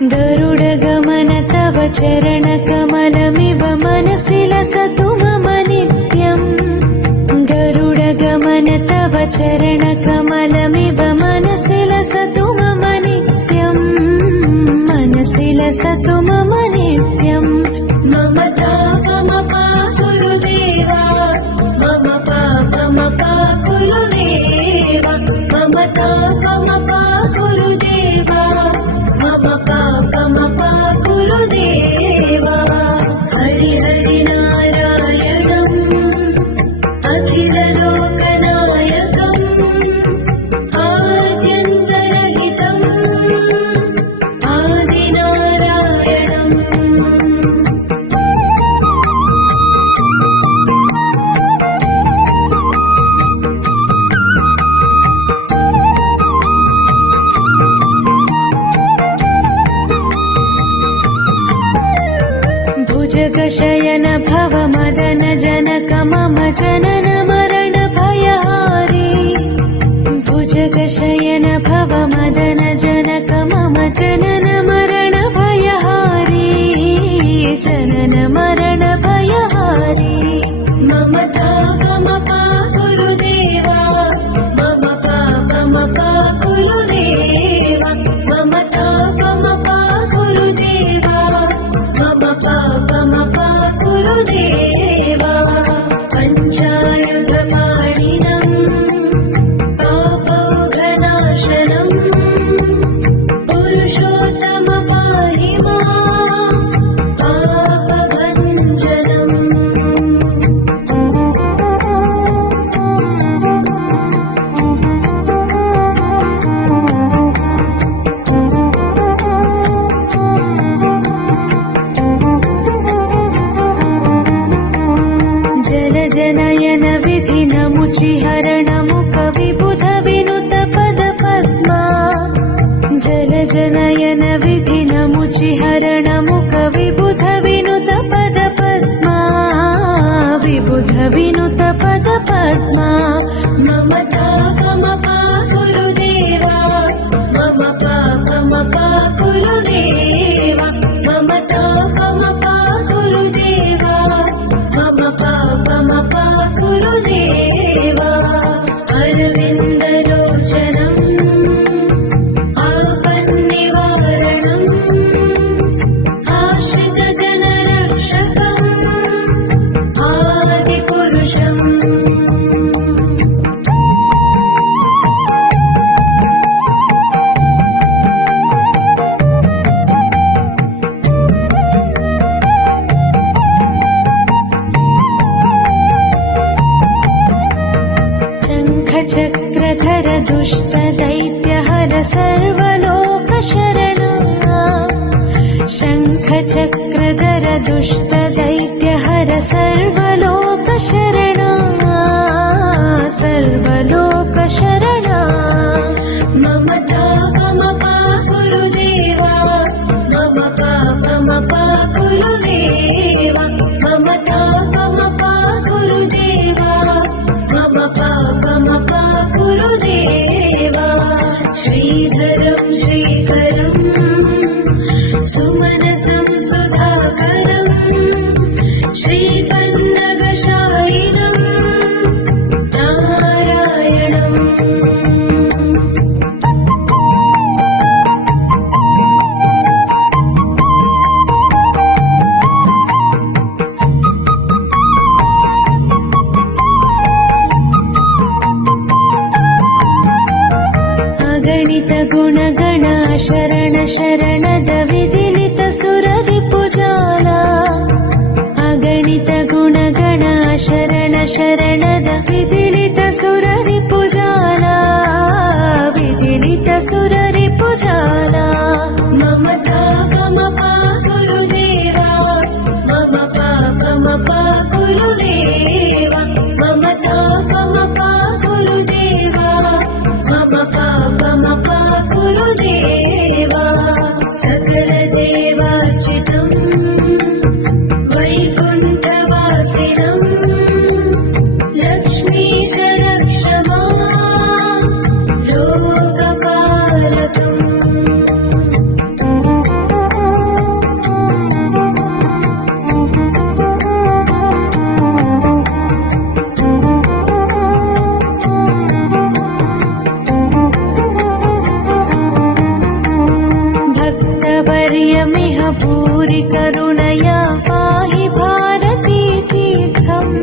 गरुडगमन तव चरणकमलमिव मनसि लसतु मम नित्यम् गरुडगमन तव चरणकमलमिव मनसि लसतु मम नित्यम् मनसि लसतु मम नित्यम् मम तापमपा गुरुदेवा मम पापमपा गुरुदेवा मम तापमपा गुरुदेवा मम पापमपा गुरुदेवा हरि हरि नारायणम् अखिललोकनायकम् आद्यन्तरहितम् आदिनारायणम् भुजगशयन भव मदन जनक मम जनन मरण भयहारी भुजगशयन भव मदन जनक मम जनन मरण भयहारी जनन मरण भयहारी मम तापमपा गुरुदेवा मम पापमपा गुरुदेवा मम तापमपा गुरुदेवा मम पापमपा गुरुदेवा पञ्चायुधपाणिनम् पापौघनाशनम् पुरुषोत्तम पाहि माम् पापभञ्जनम् जलजनयन विधिनमुचिहरणमुख विबुध विनुत पद पद्मा जलजनयन विधिनमुचिहरणमुख विबुध विनुत पद पद्मा विबुध विनुत पद पद्मा मम तापमपा गुरुदेवा मम पापमपा गुरुदेवा मम तापमपा गुरुदेवा मम पापमपा गुरुदेवा अरविन्दलोचनम् आपन्निवारणम् आश्रितजनरक्षकम् आदिपुरुषम् चक्रधर दुष्ट दैत्यहर सर्वलोकशरणा शङ्ख चक्रधर दुष्ट दैत्यहर सर्वलोकशरणा सर्वलोकशरणा मम तापमपा गुरुदेवा मम पापमपा गुरुदेवा मम तापमपा गुरुदेवा मम पापमपा गुरुदेवा श्रीधरं श्रीकरम् सुमनसं सुधाकरम् श्रीपन्नगशायिनम् नारायणम् अगणित गुणगण शरण शरणद विदिलित सुररिपुजाला अगणित गुणगण शरण शरणद विदिलित सुररिपुजाला विदिलित सुररिपुजाला मम तापमपा गुरुदेवा मम पापमपा गुरुदेवा मम तापमपा गुरुदेवा मम पापमपा गुरुदेवा सकलदेवार्चितम् वैकुण्ठवासिनम् लक्ष्मीश रक्ष माम् लोकपालकम् भूरि करुणया पाहि भारती तीर्थम्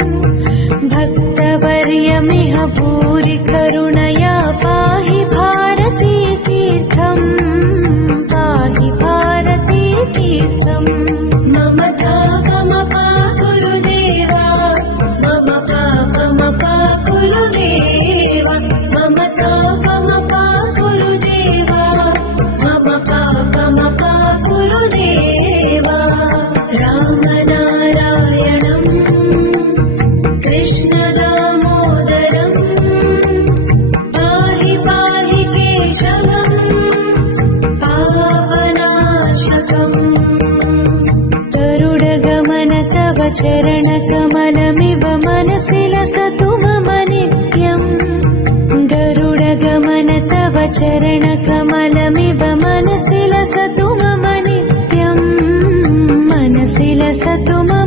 भक्तवर्यमिह भूरि करुणया पाहि भारती तीर्थम् पाहि भारती तीर्थम् मम तापमपा गुरुदेवा मम पापमपा गुरुदेवा मम तापमपा गुरुदेवा मम पापमपा गुरुदेवा रामनारायणम् कृष्णदामोदरम् पाहि पाहि केशवम् पावनाशकम् गरुडगमन तव चरणकमलमिव मनसि लसतु मम नित्यम् गरुडगमन तव चरणकमलमिव मनसि लसतु मम नित्यम् मनसि लसतु मम